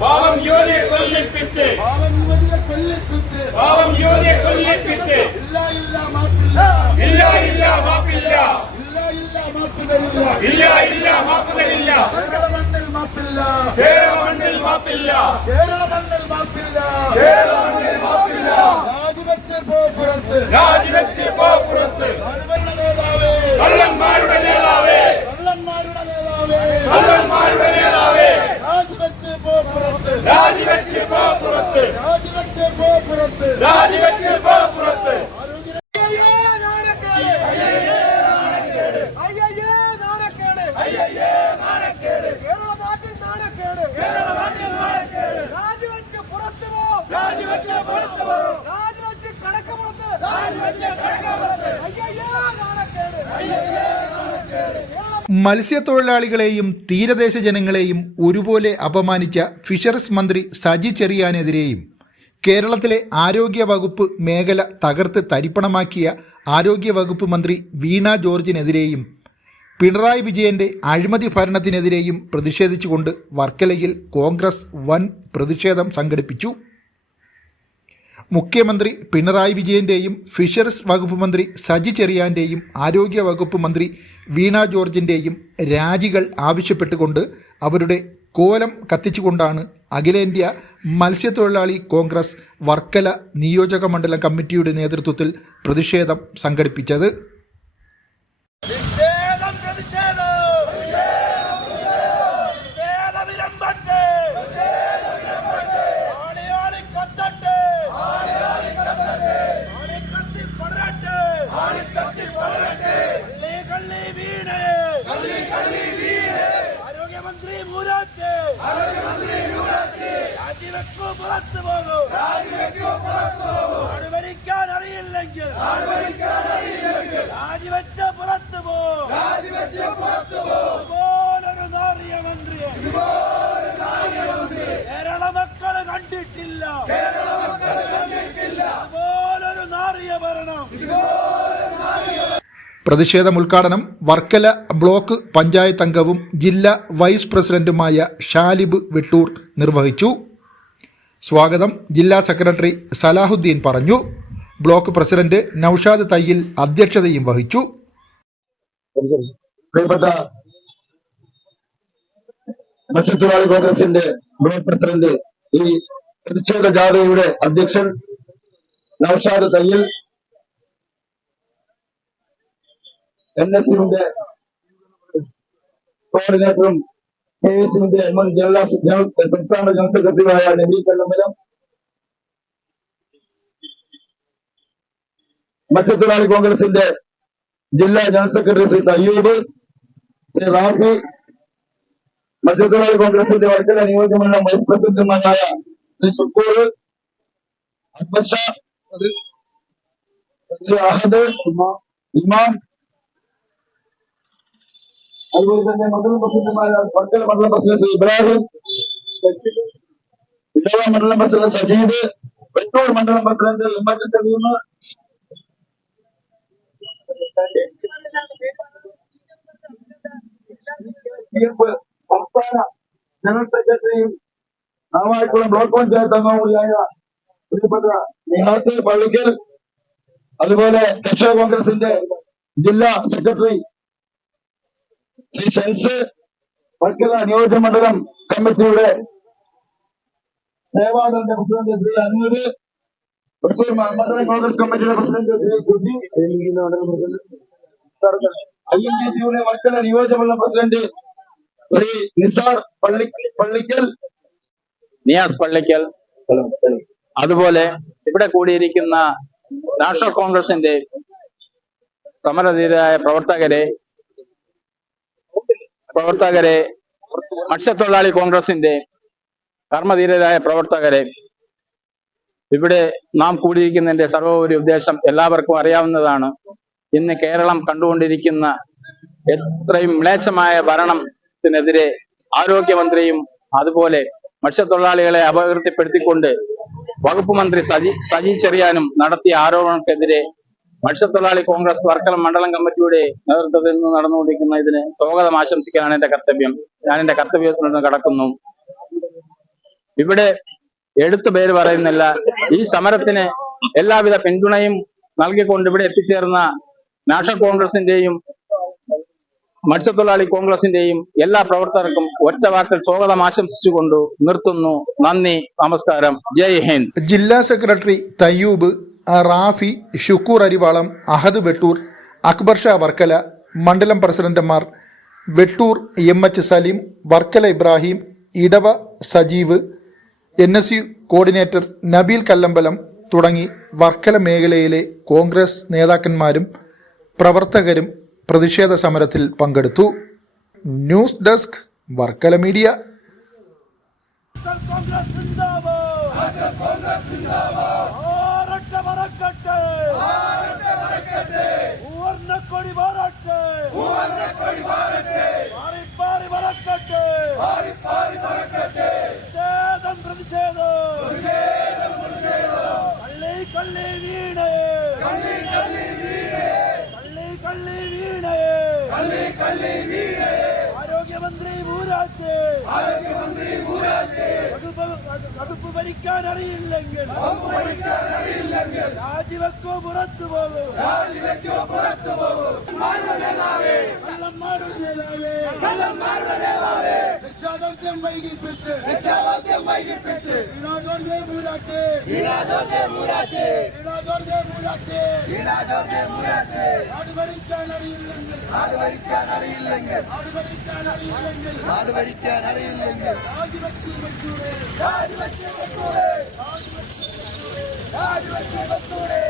പാവം യുവതിയെ കൊല്ലിപ്പിച്ച് ഇല്ല ഇല്ല മാപ്പില്ല ഇല്ല ഇല്ല മാപ്പ് തരില്ല കേരള മണ്ണിൽ മാപ്പില്ല രാജിവെച്ച് പോ പുറത്ത് കള്ളന്മാരുടെ നേതാവേ രാജിവെച്ച് പോ പുറത്ത് രാജിവെച്ച് പോ പുറത്ത് മത്സ്യത്തൊഴിലാളികളെയും തീരദേശ ജനങ്ങളെയും ഒരുപോലെ അപമാനിച്ച ഫിഷറീസ് മന്ത്രി സജി ചെറിയാനെതിരെയും കേരളത്തിലെ ആരോഗ്യവകുപ്പ് മേഖല തകർത്ത് തരിപ്പണമാക്കിയ ആരോഗ്യവകുപ്പ് മന്ത്രി വീണ ജോർജിനെതിരെയും പിണറായി വിജയന്റെ അഴിമതി ഭരണത്തിനെതിരെയും പ്രതിഷേധിച്ചുകൊണ്ട് വർക്കലയിൽ കോൺഗ്രസ് വൻ പ്രതിഷേധം സംഘടിപ്പിച്ചു. മുഖ്യമന്ത്രി പിണറായി വിജയന്റെയും ഫിഷറീസ് വകുപ്പ് മന്ത്രി സജി ചെറിയാന്റെയും ആരോഗ്യ വകുപ്പ് മന്ത്രി വീണ ജോർജിന്റെയും രാജികൾ ആവശ്യപ്പെട്ടുകൊണ്ട് അവരുടെ കോലം കത്തിച്ചുകൊണ്ടാണ് അഖിലേന്ത്യാ മത്സ്യത്തൊഴിലാളി കോൺഗ്രസ് വർക്കല നിയോജക മണ്ഡലം കമ്മിറ്റിയുടെ നേതൃത്വത്തിൽ പ്രതിഷേധം സംഘടിപ്പിച്ചത്. പ്രതിഷേധം ഉദ്ഘാടനം വർക്കല ബ്ലോക്ക് പഞ്ചായത്ത് അംഗവും ജില്ലാ വൈസ് പ്രസിഡന്റുമായ ഷാലിബ് വെട്ടൂർ നിർവഹിച്ചു. സ്വാഗതം ജില്ലാ സെക്രട്ടറി സലാഹുദ്ദീൻ പറഞ്ഞു. ബ്ലോക്ക് പ്രസിഡന്റ് നൌഷാദ് തയ്യിൽ അധ്യക്ഷതയും വഹിച്ചു. മത്സ്യത്തൊഴിലാളി കോൺഗ്രസിന്റെ ബ്ലോക്ക് പ്രസിഡന്റ് ഈ പ്രതിഷേധ ജാഥയുടെ അധ്യക്ഷൻ നൌഷാദ് തയ്യിൽ, NSUവിന്റെ കോർഡിനേറ്ററും KSUവിന്റെ മുൻ സംസ്ഥാന ജനറൽ സെക്രട്ടറിയായ നബീ കല്ലമ്പലം, മത്സ്യത്തൊഴിലാളി കോൺഗ്രസിന്റെ ജില്ലാ ജനറൽ സെക്രട്ടറി ശ്രീ തയ്യൂബ്, ശ്രീ റാഫി, മത്സ്യത്തൊഴിലാളി കോൺഗ്രസിന്റെ വർക്കല നിയോജകമണ്ഡലം വൈസ് പ്രസിഡന്റുമാരായ ശ്രീ സുക്കൂർ, അബ്ബഷ, അഹദ്, ഇമാം, അതുപോലെ തന്നെ മണ്ഡലം പ്രസിഡന്റുമാരായ വർക്കല മണ്ഡലം പ്രസിഡന്റ് ശ്രീ ഇബ്രാഹിം, ഇടവ മണ്ഡലം പ്രസിഡന്റ് സജീദ്, വെട്ടൂർ മണ്ഡലം പ്രസിഡന്റ് എംഎച്ച് സലീം, സംസ്ഥാന ജനറൽ സെക്രട്ടറിയും നാവായിക്കുളം ബ്ലോക്ക് പഞ്ചായത്ത് അംഗവുമായ പ്രിയപ്പെട്ട നിഹാസ് പള്ളിക്കൽ, അതുപോലെ കർഷക കോൺഗ്രസിന്റെ ജില്ലാ സെക്രട്ടറി ശ്രീ ഷെൻസ്, വർക്കല നിയോജക മണ്ഡലം കമ്മിറ്റിയുടെ സേവാദളിന്റെ പ്രസിഡന്റ് ശ്രീ അനൂര്, മണ്ഡലം കോൺഗ്രസ് കമ്മിറ്റിയുടെ പ്രസിഡന്റ് ശ്രീ സുധി, INTCയുടെ വർക്കല നിയോജക മണ്ഡലം പ്രസിഡന്റ് ശ്രീ നിസാർ നിയാസ് പള്ളിക്കൽ, അതുപോലെ ഇവിടെ കൂടിയിരിക്കുന്ന നാഷണൽ കോൺഗ്രസിന്റെ സമരധീരരായ പ്രവർത്തകരെ, മത്സ്യത്തൊഴിലാളി കോൺഗ്രസിന്റെ കർമ്മധീരരായ പ്രവർത്തകരെ, ഇവിടെ നാം കൂടിയിരിക്കുന്നതിന്റെ സർവോപരി ഉദ്ദേശം എല്ലാവർക്കും അറിയാവുന്നതാണ്. ഇന്ന് കേരളം കണ്ടുകൊണ്ടിരിക്കുന്ന എത്രയും മ്ലേച്ഛമായ ഭരണത്തിനെതിരെ ആരോഗ്യമന്ത്രിയും അതുപോലെ മത്സ്യത്തൊഴിലാളികളെ അപകീർത്തിപ്പെടുത്തിക്കൊണ്ട് വകുപ്പ് മന്ത്രി സജി ചെറിയാനും നടത്തിയ ആരോപണങ്ങൾക്കെതിരെ മത്സ്യത്തൊഴിലാളി കോൺഗ്രസ് വർക്കല മണ്ഡലം കമ്മിറ്റിയുടെ നേതൃത്വത്തിൽ നിന്ന് നടന്നുകൊണ്ടിരിക്കുന്ന ഇതിന് സ്വാഗതം ആശംസിക്കാനാണ് എന്റെ കർത്തവ്യം. ഞാൻ എന്റെ കർത്തവ്യത്തിൽ നിന്ന് കടക്കുന്നു. ഇവിടെ എടുത്തു പേര് പറയുന്നില്ല. ഈ സമരത്തിന് എല്ലാവിധ പിന്തുണയും നൽകിക്കൊണ്ട് ഇവിടെ എത്തിച്ചേർന്ന നാഷണൽ കോൺഗ്രസിന്റെയും മത്സ്യത്തൊഴിലാളി കോൺഗ്രസിന്റെയും എല്ലാ പ്രവർത്തകർക്കും ഒറ്റ വാക്കിൽ സ്വാഗതം ആശംസിച്ചുകൊണ്ട് നിർത്തുന്നു. നന്ദി, നമസ്കാരം, ജയ് ഹിന്ദ്. ജില്ലാ സെക്രട്ടറി തയ്യൂബ്, റാഫി, ഷുക്കൂർ അരിവാളം, അഹദ് വെട്ടൂർ, അക്ബർ ഷാ വർക്കല, മണ്ഡലം പ്രസിഡന്റുമാർ Vettoor MH Salim, Varkala Ibrahim, Edava Sajeev, NSU coordinator Nabeel Kallambalam തുടങ്ങി വർക്കല മേഖലയിലെ കോൺഗ്രസ് നേതാക്കന്മാരും പ്രവർത്തകരും പ്രതിഷേധ സമരത്തിൽ പങ്കെടുത്തു. News desk Varkala media. Congress സിന്ദാബാദ്, കോൺഗ്രസ് സിന്ദാബാദ്. ആരട്ട പറക്കട്ടെ, ഉവർണ്ണക്കൊടി പാറട്ടെ, ഉവർണ്ണക്കൊടി പാറട്ടെ. പാറി പാറി പറക്കട്ടെ, പാറി പാറി പറക്കട്ടെ. പ്രതിഷേധം, പ്രതിഷേധം, പ്രതിഷേധം, പ്രതിഷേധം. കള്ളി കള്ളി വീണയെ, കള്ളി കള്ളി വീണയെ, കള്ളി കള്ളി വീണയെ, കള്ളി കള്ളി വീണയെ. ആരോഗ്യമന്ത്രി മൂരാച്ചേ, ആരോഗ്യമന്ത്രി മൂരാച്ചേ. വകുപ്പ് ഭരിക്കാൻ അറിയില്ലെങ്കിൽ, വകുപ്പ് ഭരിക്കാൻ അറിയില്ലെങ്കിൽ രാജിവെക്കോ പുറത്തു പോകും, രാജിവെക്കോ പുറത്തു പോകും. കള്ളന്മാരുടെ നേതാവേ, കള്ളന്മാരുടെ നേതാവേ. രക്ഷാദൗത്യം വൈകിപ്പിച്ച്, രക്ഷാദൗത്യം വൈകിപ്പിച്ച്. വീണാജോർജെ മൂരാച്ചേ, വീണാജോർജെ മൂരാച്ചേ, വീണാജോർജെ മൂരാച്ചേ, വീണാജോർജെ മൂരാച്ചേ. നാട് ഭരിക്കാൻ അറിയില്ലെങ്കിൽ, നാട് ഭരിക്കാൻ അറിയില്ലെങ്കിൽ, നാട് ഭരിക്കാൻ അറിയില്ലെങ്കിൽ, നാട് ഭരിക്കാൻ അറിയില്ലെങ്കിൽ രാജിവെച്ചു വെച്ചൂടെ, രാജിവെച്ചു വെച്ചൂടെ, രാജിവെച്ചു വെച്ചൂടെ, രാജിവെച്ചു വെച്ചൂടെ.